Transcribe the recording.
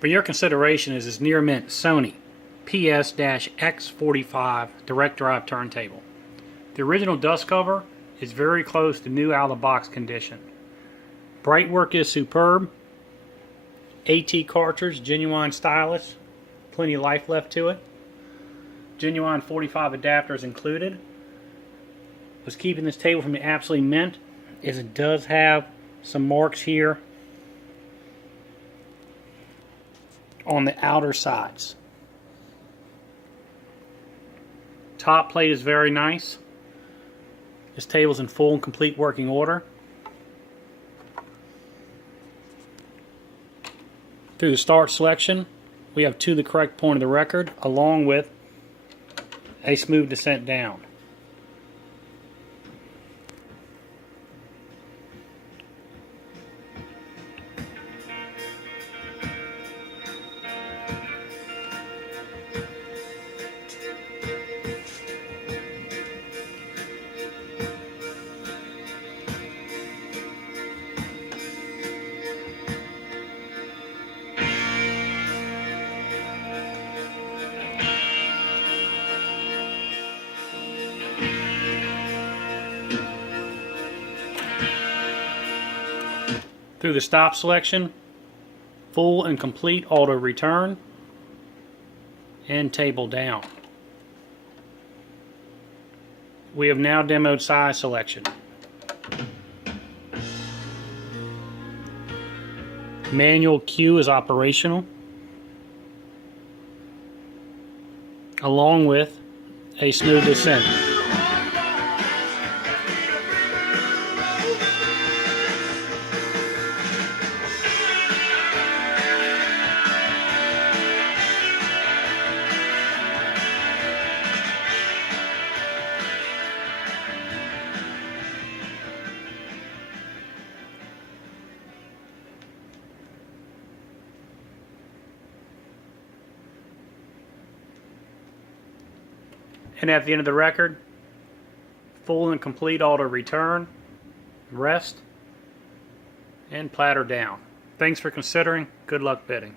For your consideration is this near mint Sony PS-X45 direct drive turntable. The original dust cover is very close to new out of the box condition. Bright work is superb. AT cartridge, genuine stylus, plenty of life left to it. Genuine 45 adapters included. What's keeping this table from being absolutely mint is it does have some marks here on the outer sides. Top plate is very nice. This table is in full and complete working order. Through the start selection, we have to the correct point of the record, along with a smooth descent down. Through the stop selection, full and complete auto return, and table down. We have now demoed size selection. Manual cue is operational, along with a smooth descent. And at the end of the record, full and complete auto return, rest, and platter down. Thanks for considering. Good luck bidding.